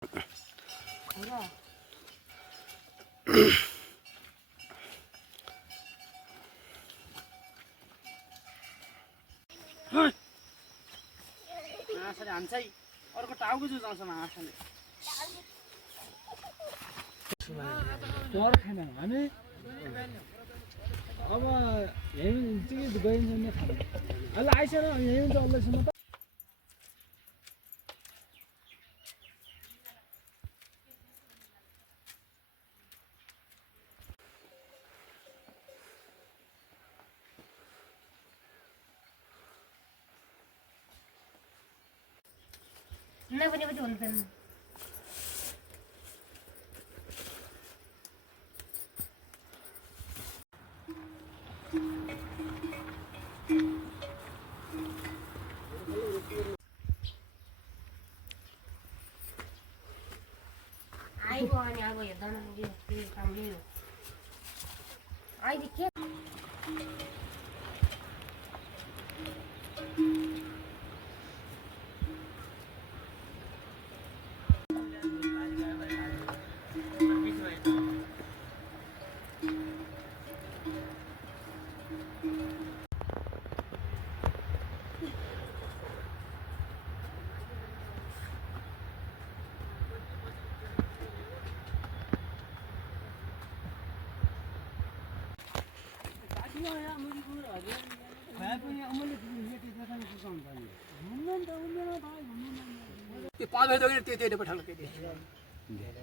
माछाले हान्छ है अर्को टाउको जुझाउँछ माछाले डर छैन हामी अब यहीँ चाहिँ गइन्छ थाहा अहिले आइसकेर यहीँ हुन्छ अहिलेसम्म त Nah, betul betul. Ayo, ayo ya, dan dia kambil. Ayo dikit.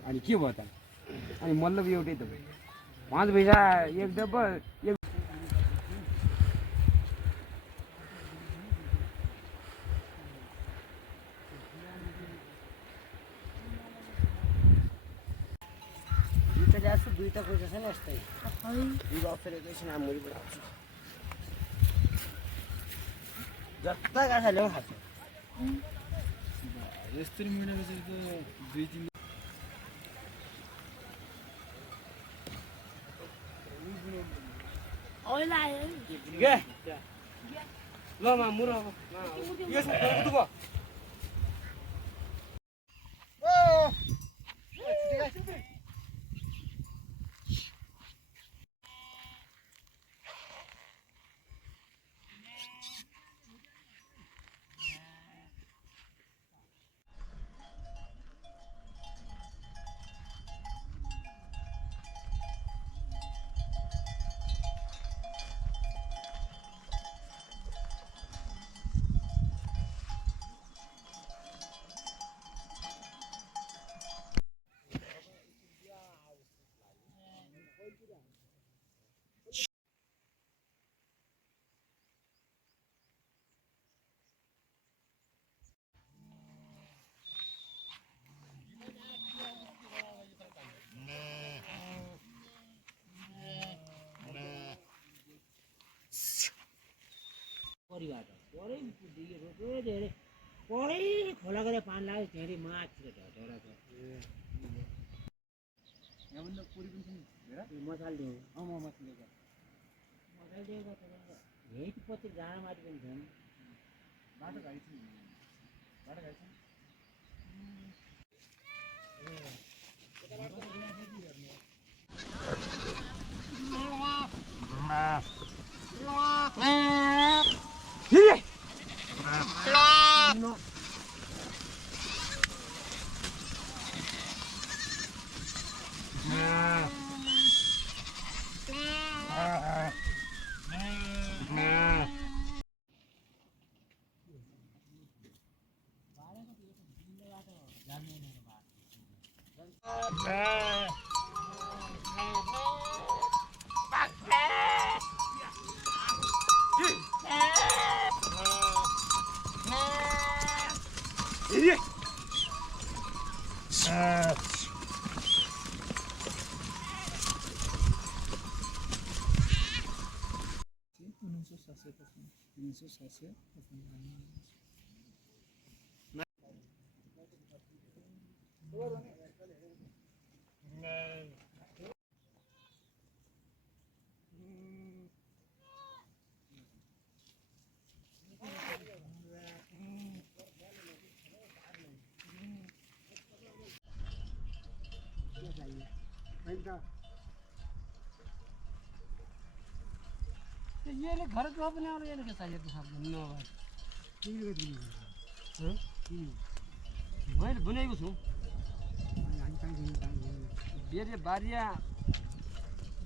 अनि के भयो त अनि मतलब एउटै त भयो 5 पैसा एक डब्बा एक दुईटा जाछु दुईटा पैसा छैन यस्तै दिवा फेरेको छैन मुरी बनाउँछु जत्ता गाछा ल्याउ खान्छ यस्तरी मिलेको चाहिँ त 2-3 Oila ayo. के ल मा मुर अब यो छ दुबो ओ परिवार परै दिएको धेरै परै खोला गरे पानी लाग्यो धेरै माछा ढोरा छ यहाँ भन्दा पुरी पनि छ नि मसाल दियो मसाले मसाल दिएको छ यही पछि जाँडा माटी पनि छन् बाटो घाइ छ बाटो घाइ छ ये ले घर तो अपने और ये ले कैसा ये तो सब बनना है मैले बनाएको छु बेरे बारिया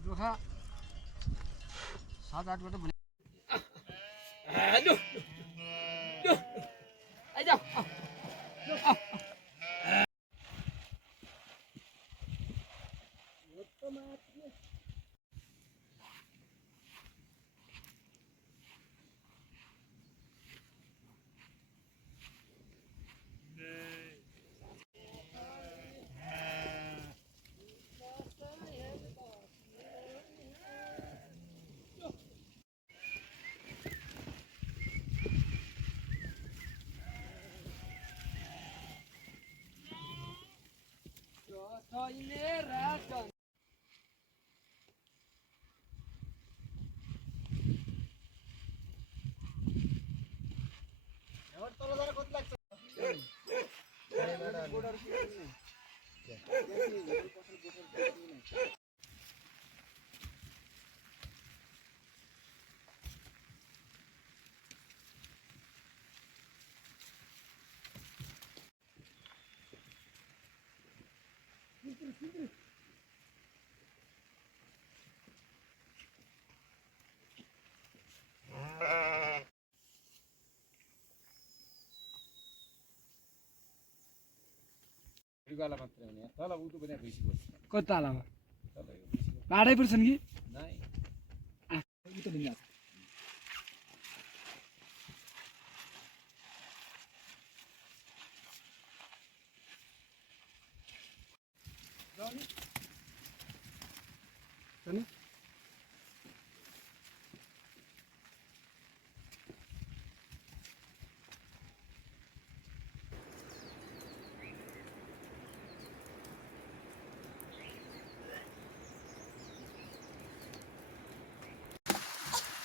जोखा 7-8 वटा बने आइजाऊ गाला मात्र भने तल उठु पनि भइसक्यो कति तालामा तल यो भइसक्यो बाटै पर्छन् कि नाइ उता ढुङ्गा जाने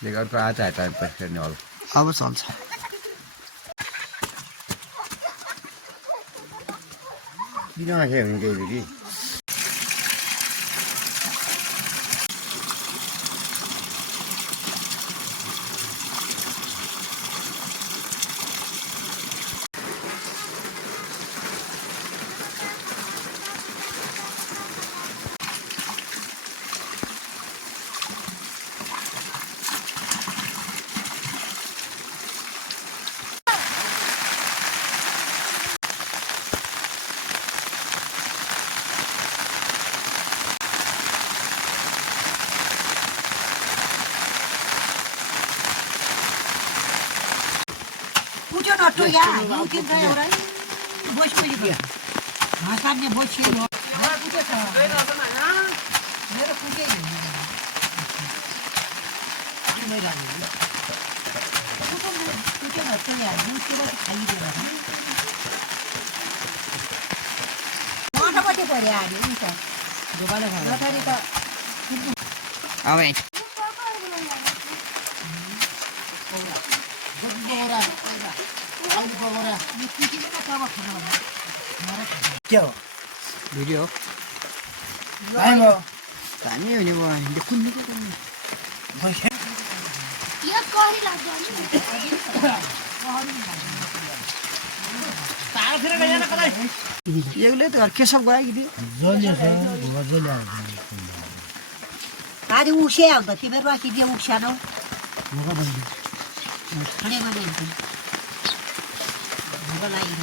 अर्को आज टाइम पास गर्ने होला अब चल्छ किन आखे हुन्छ कि तो यार मungkin kayak orang bos punya dia makannya bos sih loh orang punya tak mereka punya ini mereka ini aku kan punya apa ya mungkin orang kaya dia mana apa dia pada ada ini kan coba lah kalau tadi tak awet क्या video time हो हामी हो नि म कुन ये कहीं लग जानी तार फिर गया ना कदाई एकले त के सब गयो कि आज उसे आउँदा तिम्रो बाँकी dia उक्सानो खडे माने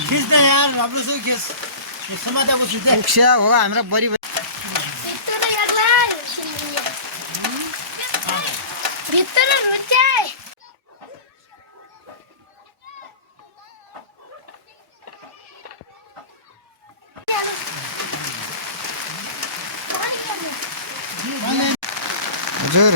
खिच्दा यार राम्रो छ खिच समाता बस्छु त उक्स्या हो हाम्रो बरी itu na yang lain itu na runcai हजुर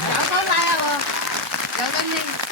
Jangan layak, jangan nih.